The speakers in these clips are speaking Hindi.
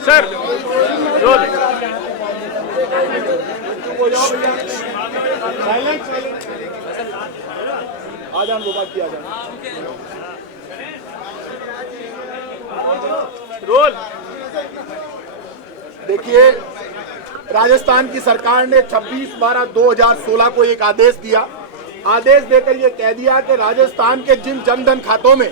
Sir role. देखिए, राजस्थान की सरकार ने 26/12/2016 को एक आदेश दिया। आदेश देकर ये कह दिया कि राजस्थान के जिन जनधन खातों में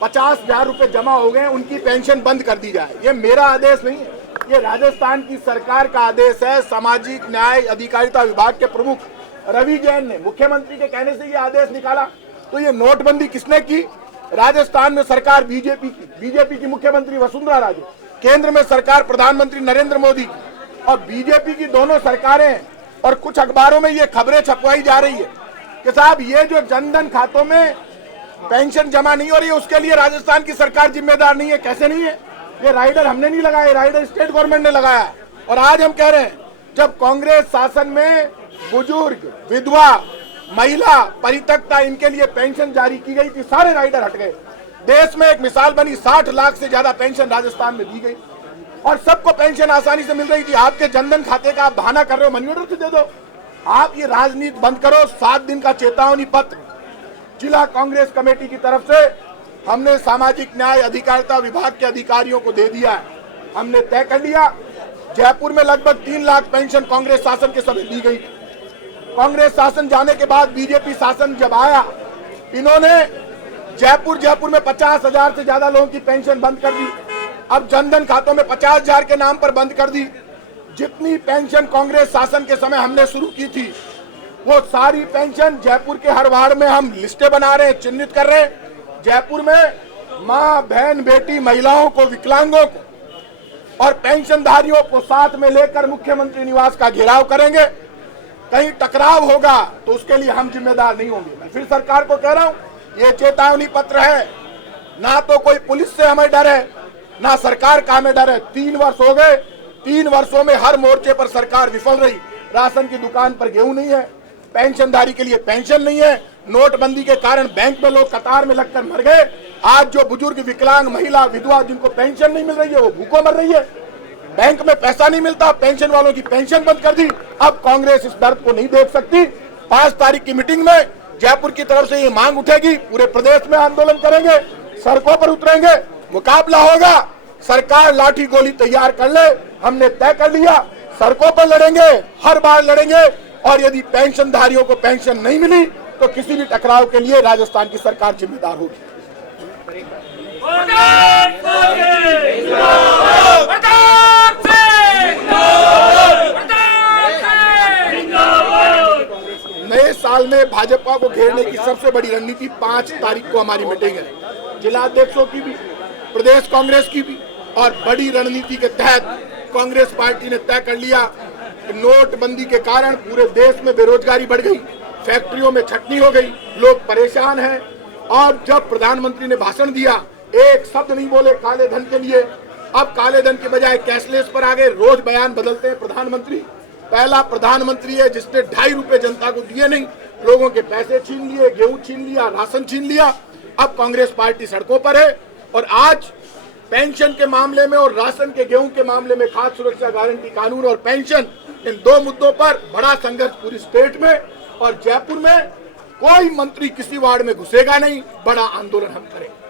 50,000 रुपए जमा हो गए उनकी पेंशन बंद कर दी जाए। ये मेरा आदेश नहीं है, ये राजस्थान की सरकार का आदेश है। सामाजिक न्याय अधिकारिता विभाग के प्रमुख रवि जैन ने मुख्यमंत्री के कहने से ये आदेश निकाला। तो ये नोटबंदी किसने की? राजस्थान में सरकार बीजेपी की मुख्यमंत्री वसुंधरा राजे, केंद्र में सरकार प्रधानमंत्री नरेंद्र मोदी की और बीजेपी की दोनों सरकारें। और कुछ अखबारों में ये खबरें छपवाई जा रही है कि साहब ये जो जनधन खातों में पेंशन जमा नहीं हो रही है उसके लिए राजस्थान की सरकार जिम्मेदार नहीं है। कैसे नहीं है? ये राइडर हमने नहीं लगाया, राइडर स्टेट गवर्नमेंट ने लगाया। और आज हम कह रहे हैं जब कांग्रेस शासन में बुजुर्ग, विधवा, महिला, परित्यक्ता इनके लिए पेंशन जारी की गई थी, सारे राइडर हट गए। देश में एक मिसाल बनी, 60 लाख से ज्यादा पेंशन राजस्थान में दी गई और सबको पेंशन आसानी से मिल रही थी। आपके जनधन खाते का आप बहाना कर रहे हो, मनी ऑर्डर से दे दो। आप ये राजनीति बंद करो। 7 दिन का चेतावनी पत्र जिला कांग्रेस कमेटी की तरफ से हमने सामाजिक न्याय अधिकारिता विभाग के अधिकारियों को दे दिया है। हमने तय कर लिया, जयपुर में लगभग 3 लाख पेंशन कांग्रेस शासन के समय दी गई। कांग्रेस शासन जाने के बाद बीजेपी शासन जब आया, इन्होंने जयपुर में 50,000 से ज्यादा लोगों की पेंशन बंद कर दी। अब जनधन खातों में 50,000 के नाम पर बंद कर दी। जितनी पेंशन कांग्रेस शासन के समय हमने शुरू की थी वो सारी पेंशन जयपुर के हर वार्ड में हम लिस्टें बना रहे हैं, चिन्हित कर रहे हैं। जयपुर में माँ, बहन, बेटी, महिलाओं को, विकलांगों को और पेंशनधारियों को साथ में लेकर मुख्यमंत्री निवास का घेराव करेंगे। कहीं टकराव होगा तो उसके लिए हम जिम्मेदार नहीं होंगे। मैं फिर सरकार को कह रहा हूं, ये चेतावनी पत्र है। ना तो कोई पुलिस से हमें डर है, ना सरकार का हमें डर है। 3 वर्ष हो गए, 3 वर्षों में हर मोर्चे पर सरकार विफल रही। राशन की दुकान पर गेहूं नहीं है, पेंशनधारी के लिए पेंशन नहीं है, नोटबंदी के कारण बैंक में लोग कतार में लगकर मर गए। आज जो बुजुर्ग, विकलांग, महिला, विधवा जिनको पेंशन नहीं मिल रही है वो भूखों मर रही है। बैंक में पैसा नहीं मिलता, पेंशन वालों की पेंशन बंद कर दी। अब कांग्रेस इस दर्द को नहीं देख सकती। 5 तारीख की मीटिंग में जयपुर की तरफ से ये मांग उठेगी, पूरे प्रदेश में आंदोलन करेंगे, सड़कों पर उतरेंगे, मुकाबला होगा। सरकार लाठी गोली तैयार कर ले, हमने तय कर लिया, सड़कों पर लड़ेंगे, हर बार लड़ेंगे। और यदि पेंशनधारियों को पेंशन नहीं मिली तो किसी भी टकराव के लिए राजस्थान की सरकार जिम्मेदार होगी। नए साल में भाजपा को घेरने की सबसे बड़ी रणनीति 5 तारीख को हमारी मीटिंग है, जिला अध्यक्षों की भी, प्रदेश कांग्रेस की भी। और बड़ी रणनीति के तहत कांग्रेस पार्टी ने तय कर लिया कि नोटबंदी के कारण पूरे देश में बेरोजगारी बढ़ गई, फैक्ट्रियों में छटनी हो गई, लोग परेशान हैं। और जब प्रधानमंत्री ने भाषण दिया, एक शब्द नहीं बोले काले धन के लिए। अब काले धन के बजाय कैशलेस पर आ गए। रोज बयान बदलते हैं प्रधानमंत्री। पहला प्रधानमंत्री है जिसने 2.5 रुपए जनता को दिए नहीं, लोगों के पैसे छीन लिए, गेहूं छीन लिया, राशन छीन लिया। अब कांग्रेस पार्टी सड़कों पर है और आज पेंशन के मामले में और राशन के, गेहूं के मामले में, खाद्य सुरक्षा गारंटी कानून और पेंशन, इन 2 मुद्दों पर बड़ा संघर्ष पूरी स्टेट में। और जयपुर में कोई मंत्री किसी वार्ड में घुसेगा नहीं, बड़ा आंदोलन हम करेंगे।